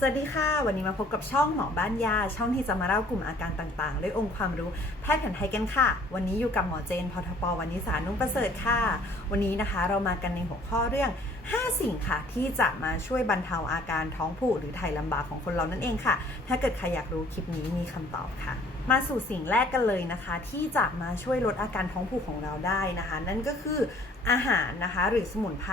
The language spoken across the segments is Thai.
สวัสดีค่ะ วันนี้มาพบกับช่องหมอบ้านยา ช่องที่จะมาเล่ากลุ่มอาการต่างๆ ด้วยองค์ความรู้แพทย์แผนไทยกันค่ะ วันนี้อยู่กับหมอเจนพทปวันนิสานุ่มประเสริฐค่ะ วันนี้นะคะเรามากันในหัวข้อเรื่อง 5 สิ่งค่ะ ที่จะมาช่วยบรรเทาอาการท้องผูกหรือถ่ายลำบากของคนเรานั่นเองค่ะ ถ้าเกิดใครอยากรู้คลิปนี้มีคำตอบค่ะ มาสู่สิ่งแรกกันเลยนะคะ ที่จะมาช่วยลดอาการท้องผูกของเราได้นะคะ นั่นก็คืออาหารนะคะ หรือสมุนไพร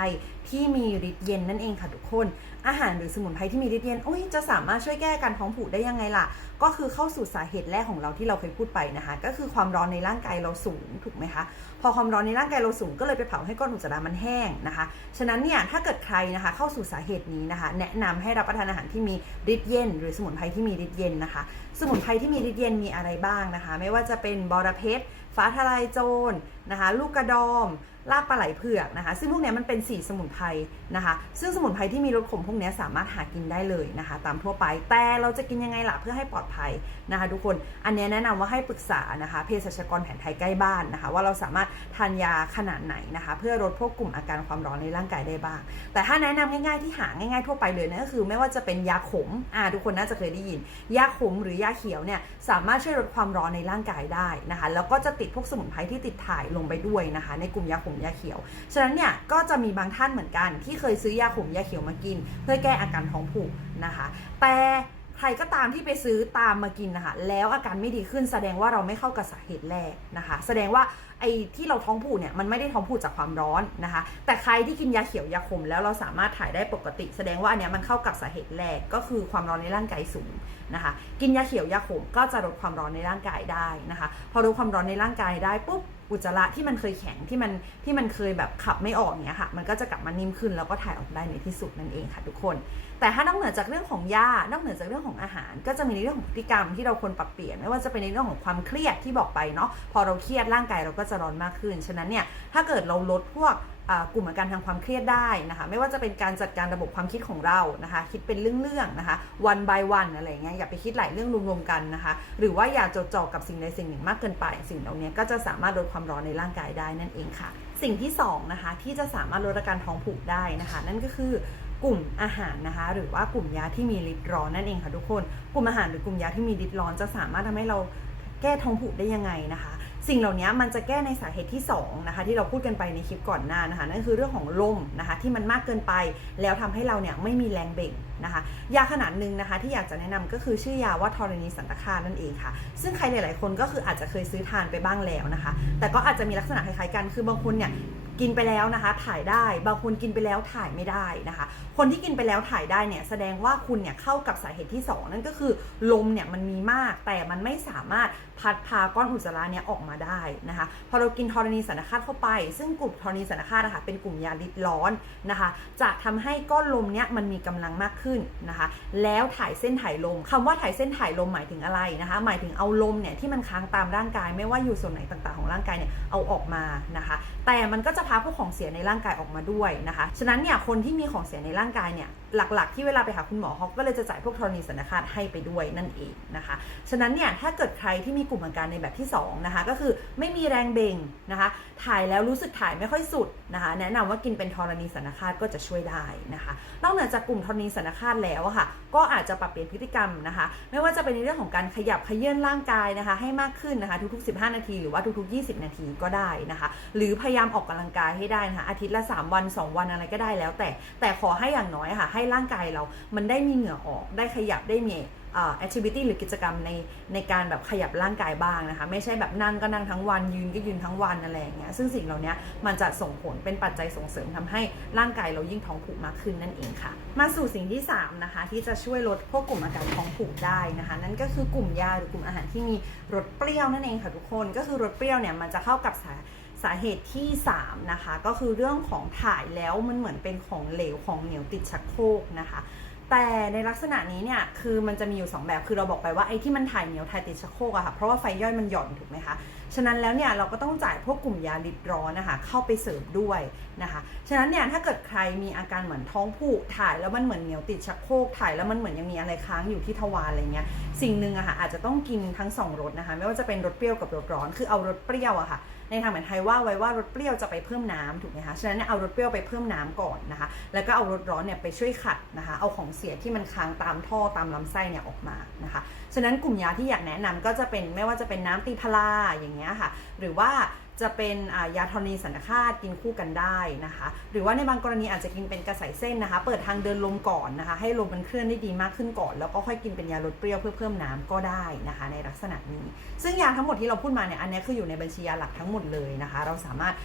ที่มีฤทธิ์เย็นนั่นเองค่ะทุกคน อาหารหรือสมุนไพรที่มีฤทธิ์เย็นโอ้ยจะสามารถช่วยแก้การท้องผูกได้ยังไงล่ะ ก็คือเข้าสู่สาเหตุแรกของเราที่เราเคยพูดไปนะคะ ก็คือความร้อนในร่างกายเราสูงถูกไหมคะ พอความร้อนในร่างกายเราสูงก็เลยไปเผาให้ก้อนอุจจาระมันแห้งนะคะ ฉะนั้นเนี่ยถ้าเกิดใครนะคะเข้าสู่สาเหตุนี้นะคะ แนะนำให้รับประทานอาหารที่มีฤทธิ์เย็น หรือสมุนไพรที่มีฤทธิ์เย็นนะคะ สมุนไพรที่มีฤทธิ์เย็นมีอะไรบ้างนะคะ ไม่ว่าจะเป็นบอระเพ็ดฟ้าทลายโจรนะคะ ลูกกระดอม รากปลาไหลเผือกนะคะ ซึ่งพวกนี้มันเป็นสีสมุนไพรนะคะ ซึ่งสมุนไพรที่มีรสขมพวกนี้สามารถหากินได้เลยนะคะ ตามทั่วไปแต่เราจะกินยังไงล่ะเพื่อให้ปลอดภัยนะคะทุกคนอันนี้แนะนำว่าให้ปรึกษานะคะเภสัชกรแผนไทยใกล้บ้านนะคะว่าเราสามารถทานยาขนาดไหนนะคะเพื่อลดพวกกลุ่มอาการความร้อนในร่างกายได้บ้าง แต่ถ้าแนะนำง่ายๆที่หาง่ายๆทั่วไปเลยนะก็คือไม่ว่าจะเป็นยาขมอ่าทุกคนน่าจะเคยได้ยิน ยาขมหรือยาเขียวเนี่ยสามารถช่วยลดความร้อนในร่างกายได้นะคะแล้วก็จะติดพวกสมุนไพรที่ติดถ่ายลงไปด้วยนะคะ ในกลุ่มยาขมยาเขียว ฉะนั้นเนี่ยก็จะมีบางท่านเหมือนกัน ที่เคยซื้อยาขมยาเขียวมากิน เพื่อแก้อาการท้องผูกนะคะ แต่ ใครก็ตามที่ไปซื้อตามมากินนะคะแล้วอาการไม่ดีขึ้นแสดงว่าเราไม่เข้ากับสาเหตุแรกนะคะ แสดงว่าไอ้ที่เราท้องผูกเนี่ยมันไม่ได้ท้องผูกจากความร้อนนะคะ แต่ใครที่กินยาเขียวยาขมแล้วเราสามารถถ่ายได้ปกติ แสดงว่าอันเนี้ยมันเข้ากับสาเหตุแรกก็คือความร้อนในร่างกายสูงนะคะ กินยาเขียวยาขมก็จะลดความร้อนในร่างกายได้นะคะ พอลดความร้อนในร่างกายได้ปุ๊บ อุจจาระที่มันเคยแข็งที่มันที่มันเคยแบบขับไม่ออกเนี้ยค่ะ มันก็จะกลับมานิ่มขึ้นแล้วก็ถ่ายออกได้ในที่สุดนั่นเองค่ะทุกคน แต่ถ้านอกเหนือจากเรื่องของยานอกเหนือจากเรื่องของอาหาร ก็จะมีในเรื่องของพฤติกรรมที่เราควรปรับเปลี่ยนไม่ว่าจะเป็นในเรื่องของความเครียดที่บอกไปเนาะพอเราเครียดร่างกายเราก็จะร้อนมากขึ้น ฉะนั้นเนี่ยถ้าเกิดเราลดพวก กลุ่มอาการทางความเครียดได้นะคะไม่ว่าจะเป็นการจัดการระบบความคิดของเรานะคะคิดเป็นเรื่องๆนะคะ one by one อะไรอย่างเงี้ยอย่าไปคิดหลายเรื่องรวมๆกันนะคะหรือว่าอย่าจดจ่อกับสิ่งใดสิ่งหนึ่งมากเกินไปสิ่งเหล่านี้ก็จะสามารถลดความร้อนในร่างกายได้นั่นเองค่ะ สิ่งที่สองนะคะที่จะสามารถลดอาการท้องผูกได้นะคะนั่นก็คือกลุ่มอาหารนะคะ หรือว่ากลุ่มยาที่มีฤทธิ์ร้อนนั่นเองค่ะทุกคน กลุ่มอาหารหรือกลุ่มยาที่มีฤทธิ์ร้อนจะสามารถทำให้เราแก้ท้องผูกได้ยังไงนะคะ สิ่งเหล่านี้มันจะแก้ในสาเหตุที่2นะคะที่เราพูดกันไปในคลิปก่อนหน้านะคะนั่นคือเรื่องของลมนะคะที่มันมากเกินไป แล้วทำให้เราเนี่ยไม่มีแรงเบ่งนะคะยาขนาดหนึ่งนะคะที่อยากจะแนะนำก็คือชื่อยาว่าทอร์นีสันตคานั่นเองค่ะ ซึ่งใครหลาย ๆ คนก็คืออาจจะเคยซื้อทานไปบ้างแล้วนะคะ แต่ก็อาจจะมีลักษณะคล้ายๆกันคือบางคนเนี่ย กินไปแล้วนะคะ ถ่ายได้ บางคนกินไปแล้วถ่ายไม่ได้นะคะ คนที่กินไปแล้วถ่ายได้เนี่ยแสดงว่าคุณเนี่ยเข้ากับสาเหตุที่สองนั่นก็คือลมเนี่ยมันมีมากแต่มันไม่สามารถพัดพาก้อนอุจจาระเนี่ยออกมาได้นะคะพอเรากินทอร์นีสันตคาตเข้าไป ซึ่งกลุ่มทอร์นีสันตคาตนะคะเป็นกลุ่มยาฤทธิ์ร้อนนะคะ จะทำให้ก้อนลมเนี่ยมันมีกำลังมากขึ้นนะคะ แล้วถ่ายเส้นถ่ายลมคำว่าถ่ายเส้นถ่ายลมหมายถึงอะไรนะคะ หมายถึงเอาลมเนี่ยที่มันค้างตามร่างกาย ไม่ว่าอยู่ส่วนไหนต่างๆของร่างกายเนี่ยเอาออกมานะคะ แต่มันก็จะพาพวกของเสียในร่างกายออกมาด้วยนะคะ ฉะนั้นเนี่ยคนที่มีของเสียในร่างกายเนี่ย หลักๆ ที่เวลาไปหาคุณหมอเขาก็เลยจะจ่ายพวกทรณีสันนิคาตให้ไปด้วยนั่นเองนะคะ ฉะนั้นเนี่ยถ้าเกิดใครที่มีกลุ่มอาการในแบบที่สองนะคะก็คือไม่มีแรงเบ่งนะคะ ถ่ายแล้วรู้สึกถ่ายไม่ค่อยสุดนะคะ แนะนำว่ากินเป็นธรณีสันนิคาตก็จะช่วยได้นะคะนอกเหนือจากกลุ่มธรณีสันนิคาตแล้วค่ะ ก็อาจจะปรับเปลี่ยนพฤติกรรมนะคะ ไม่ว่าจะเป็นในเรื่องของการขยับขยื่นร่างกายนะคะ ให้มากขึ้นนะคะ ทุกๆ 15 นาที หรือว่าทุก ๆ 20 นาทีก็ได้นะคะ หรือพยายามออกกำลังกายให้ได้นะคะอาทิตย์ละ 3 วัน 2 วันอะไรก็ได้แล้ว แต่แต่ขอให้อย่างน้อยค่ะให้ร่างกายเรา มันได้มีเหงื่อออก ได้ขยับ ได้มีแอคทิวิตี้หรือกิจกรรมในในการแบบขยับร่างกายบ้างนะคะ ไม่ใช่แบบนั่งก็นั่งทั้งวัน ยืนก็ยืนทั้งวันอะไรอย่างเงี้ยซึ่งสิ่งเหล่านี้มันจะส่งผลเป็นปัจจัยส่งเสริมทำให้ร่างกายเรายิ่งท้องผูกมากขึ้นนั่นเองค่ะ มาสู่สิ่งที่ 3 นะคะ ที่จะช่วยลดพวกกลุ่มอาการท้องผูกได้นะคะ นั่นก็คือกลุ่มยาหรือกลุ่มอาหารที่มีรสเปรี้ยวนั่นเองค่ะทุกคนก็คือรสเปรี้ยวเนี่ยมันจะเข้ากับสา สาเหตุที่ 3 นะคะ ก็คือเรื่องของถ่ายแล้วมันเหมือนเป็นของเหลวของเหนียวติดชักโครกนะคะ แต่ในลักษณะนี้เนี่ยคือมันจะมีอยู่ 2 แบบคือเราบอกไปว่าไอ้ที่มันถ่ายเหนียวถ่ายติดชักโครกอะค่ะเพราะว่าไฟย่อยมันหย่อนถูกไหมคะ ฉะนั้นแล้วเนี่ยเราก็ต้องจ่ายพวกกลุ่มยาลิดร้อนนะคะเข้าไปเสริมด้วยนะคะฉะนั้นเนี่ยถ้าเกิดใครมีอาการเหมือนท้องผูกถ่ายแล้วมันเหมือนเหนียวติดชักโครกถ่ายแล้วมันเหมือนยังมีอะไรค้างอยู่ที่ทวารอะไรเงี้ยสิ่งหนึ่งอะค่ะอาจจะต้องกินทั้งสองรสนะคะไม่ว่าจะเป็นรสเปรี้ยวกับรสร้อนคือเอารสเปรี้ยวอะค่ะในทางแผนไทยว่าไว้ว่ารสเปรี้ยวจะไปเพิ่มน้ำถูกไหมคะ ฉะนั้นเนี่ยเอารสเปรี้ยวไปเพิ่มน้ำก่อนนะคะ แล้วก็เอารสร้อนเนี่ยไปช่วยขัดนะคะ เอาของเสียที่มันค้างตามท่อตามลำไส้เนี่ยออกมานะคะ ฉะนั้นกลุ่มยาที่อยากแนะนำก็จะเป็นไม่ว่าจะเป็นน้ำตีพาราอย่างเงี้ยค่ะ หรือว่าจะเป็นยาทอนีสันคาตกินคู่กันได้นะคะ หรือว่าในบางกรณีอาจจะกินเป็นกระสายเส้นนะคะ เปิดทางเดินลมก่อนนะคะ ให้ลมมันเคลื่อนได้ดีมากขึ้นก่อน แล้วก็ค่อยกินเป็นยาลดเปรี้ยวเพื่อเพิ่มน้ำก็ได้นะคะ ในลักษณะนี้ ซึ่งยาทั้งหมดที่เราพูดมาเนี่ยอันนี้คืออยู่ในบัญชียาหลักทั้งหมดเลยนะคะ เราสามารถ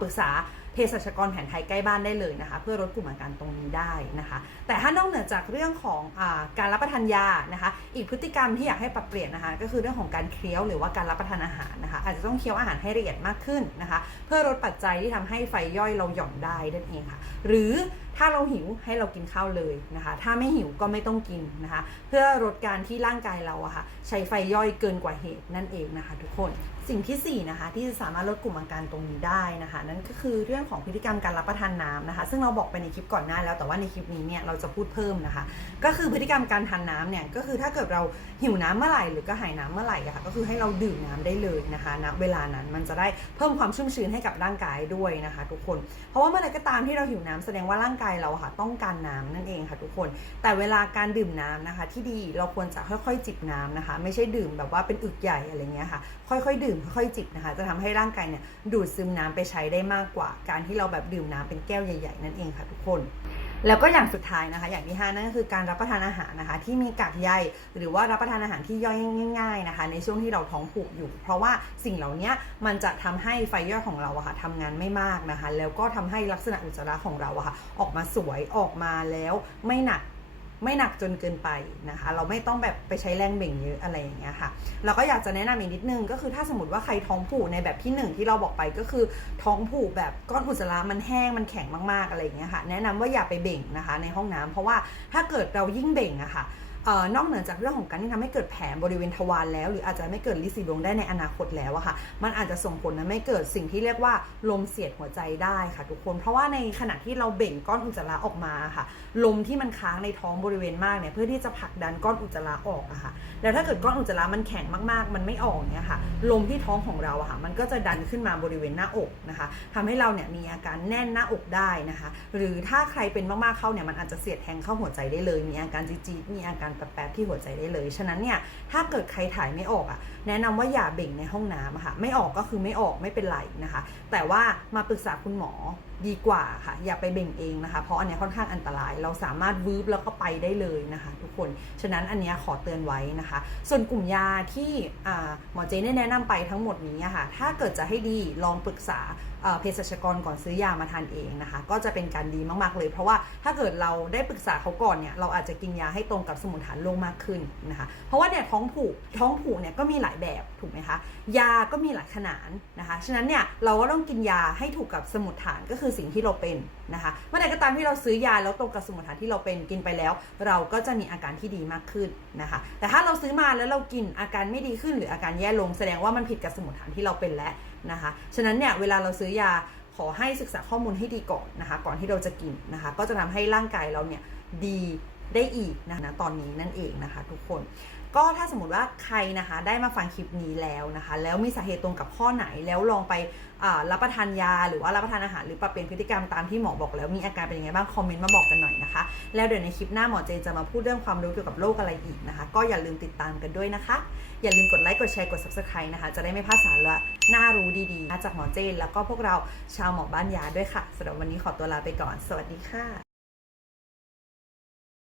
ปรึกษา เภสัชกรแผนไทยใกล้บ้านได้เลยนะคะ เพื่อลดกลุ่มอาการตรงนี้ได้นะคะ แต่ถ้านอกเหนือจากเรื่องของอการรับประทานยานะคะ อีกพฤติกรรมที่อยากให้ปรับเปลี่ยนนะคะ ก็คือเรื่องของการเคี้ยวหรือว่าการรับประทานอาหารนะคะ อาจจะต้องเคี้ยวอาหารให้ละเอียดมากขึ้นนะคะ เพื่อลดปัจจัยที่ทำให้ไฟย่อยเราหย่อนได้นั่นเองค่ะ หรือถ้าเราหิวให้เรากินข้าวเลยนะคะ ถ้าไม่หิวก็ไม่ต้องกินนะคะ เพื่อลดการที่ร่างกายเราอะค่ะใช้ไฟย่อยเกินกว่าเหตุนั่นเองนะคะทุกคน สิ่งที่สี่นะคะที่จะสามารถลดกลุ่มอาการตรงนี้ได้นะคะ นั่นก็คือเรื่องของพฤติกรรมการรับประทานน้ำนะคะ ซึ่งเราบอกไปในคลิปก่อนหน้าแล้วแต่ว่าในคลิปนี้เนี่ยเราจะพูดเพิ่มนะคะ ก็คือพฤติกรรมการทานน้ำเนี่ยก็คือถ้าเกิดเราหิวน้ำเมื่อไหร่หรือก็หายน้ำเมื่อไหร่อะค่ะก็คือให้เราดื่มน้ำได้เลยนะคะณเวลานั้นมันจะได้เพิ่มความชุ่มชื้นให้กับร่างกายด้วยนะคะ ทุกคน เพราะว่าเมื่อไหร่ก็ตามที่เราหิวน้ำแสดงว่าร่างกายเราค่ะต้องการน้ำนั่นเองค่ะทุกคน แต่เวลาการดื่มน้ำนะคะ ที่ดีเราควรจะค่อยๆจิบน้ำนะคะ ไม่ใช่ดื่มแบบว่าเป็นอึกใหญ่อะไรเงี้ยค่ะ ค่อยๆดื่มค่อยๆจิบนะคะ จะทำให้ร่างกายเนี่ยดูดซึมน้ำไปใช้ได้มากกว่า การที่เราแบบดื่มน้ำเป็นแก้วใหญ่ ๆ นั่นเองค่ะทุกคน แล้วก็อย่างสุดท้ายนะคะ อย่างที่ห้านั่นก็คือการรับประทานอาหารนะคะ ที่มีกากใยหรือว่ารับประทานอาหารที่ย่อยง่าย ๆนะคะ ในช่วงที่เราท้องผูกอยู่ เพราะว่าสิ่งเหล่านี้มันจะทำให้ไฟย่อยของเราอะค่ะทำงานไม่มากนะคะ แล้วก็ทำให้ลักษณะอุจจาระของเราอะค่ะออกมาสวยออกมาแล้วไม่หนัก ไม่หนักจนเกินไปนะคะ เราไม่ต้องแบบไปใช้แรงเบ่งเยอะอะไรอย่างเงี้ยค่ะเราก็อยากจะแนะนำอีกนิดนึงก็คือถ้าสมมติว่าใครท้องผูกในแบบที่หนึ่งที่เราบอกไปก็คือท้องผูกแบบก้อนอุจจาระมันแห้งมันแข็งมากๆอะไรอย่างเงี้ยค่ะ แนะนำว่าอย่าไปเบ่งนะคะในห้องน้ำเพราะว่าถ้าเกิดเรายิ่งเบ่งอะค่ะเอ่อ นอกเหนือจากเรื่องของการที่ทำให้เกิดแผลบริเวณทวารแล้ว หรืออาจจะไม่เกิดลิซิดวงได้ในอนาคตแล้วอะค่ะ มันอาจจะส่งผลทำให้เกิดสิ่งที่เรียกว่าลมเสียดหัวใจได้ค่ะ ทุกคน เพราะว่าในขณะที่เราเบ่งก้อนอุจจาระออกมาค่ะ ลมที่มันค้างในท้องบริเวณมากเนี่ยเพื่อที่จะผลักดันก้อนอุจจาระออกอะค่ะ แล้วถ้าเกิดก้อนอุจจาระมันแข็งมากๆ มันไม่ออกเนี่ยค่ะ ลมที่ท้องของเราอะค่ะ มันก็จะดันขึ้นมาบริเวณหน้าอกนะคะทำให้เราเนี่ยมีอาการแน่นหน้าอกได้นะคะ หรือถ้าใครเป็นมากๆเข้าเนี่ยมันอาจจะเสียดแทงเข้าหัวใจได้เลย มีอาการจี๊ดมีอาการแป๊บๆที่หัวใจได้เลย ฉะนั้นเนี่ยถ้าเกิดใครถ่ายไม่ออกอะแนะนำว่าอย่าเบ่งในห้องน้ำค่ะไม่ออกก็คือไม่ออกไม่เป็นไรนะคะ แต่ว่ามาปรึกษาคุณหมอดีกว่าค่ะ อย่าไปเบ่งเองนะคะ เพราะอันนี้ค่อนข้างอันตราย เราสามารถวืบแล้วก็ไปได้เลยนะคะ ทุกคน ฉะนั้นอันนี้ขอเตือนไว้นะคะ ส่วนกลุ่มยาที่หมอเจนได้แนะนำไปทั้งหมดนี้ค่ะ ถ้าเกิดจะให้ดีลองปรึกษาเอ่อเภสัชกรก่อนซื้อยามาทานเองนะคะ ก็จะเป็นการดีมากๆเลย เพราะว่าถ้าเกิดเราได้ปรึกษาเขาก่อนเนี่ย เราอาจจะกินยาให้ตรงกับสมุนฐานโลกมากขึ้นนะคะ เพราะว่าเนี่ยท้องผูกท้องผูกเนี่ยก็มีหลายแบบถูกไหมคะ ยาก็มีหลายขนาดนะคะ ฉะนั้นเนี่ยเราก็ต้องกินยาให้ถูกกับสมุดฐานก็คือสิ่งที่เราเป็นนะคะเมื่อใดก็ตามที่เราซื้อยาแล้วตรงกับสมุดฐานที่เราเป็นกินไปแล้ว เราก็จะมีอาการที่ดีมากขึ้นนะคะ แต่ถ้าเราซื้อมาแล้วเรากินอาการไม่ดีขึ้นหรืออาการแย่ลง แสดงว่ามันผิดกับสมุดฐานที่เราเป็นแล้วนะคะ ฉะนั้นเนี่ยเวลาเราซื้อยาขอให้ศึกษาข้อมูลให้ดีก่อนนะคะ ก่อนที่เราจะกินนะคะ ก็จะทำให้ร่างกายเราเนี่ยดี ได้อีกนะคะตอนนี้นั่นเองนะคะทุกคนก็ถ้าสมมติว่าใครนะคะได้มาฟังคลิปนี้แล้วนะคะ แล้วมีสาเหตุตรงกับข้อไหนแล้วลองไปรับประทานยา หรือว่ารับประทานอาหารหรือปรับเปลี่ยนพฤติกรรมตามที่หมอบอกแล้วมีอาการเป็นยังไงบ้างคอมเมนต์มาบอกกันหน่อยนะคะ แล้วเดี๋ยวในคลิปหน้าหมอเจนจะมาพูดเรื่องความรู้เกี่ยวกับโรคอะไรอีกนะคะ ก็อย่าลืมติดตามกันด้วยนะคะ อย่าลืมกดไลค์กดแชร์กด subscribe นะคะ จะได้ไม่พลาดสาระน่ารู้ดีๆจากหมอเจนแล้วก็พวกเราชาวหมอบ้านยาด้วยค่ะสำหรับวันนี้ขอตัวลาไปก่อน สวัสดีค่ะ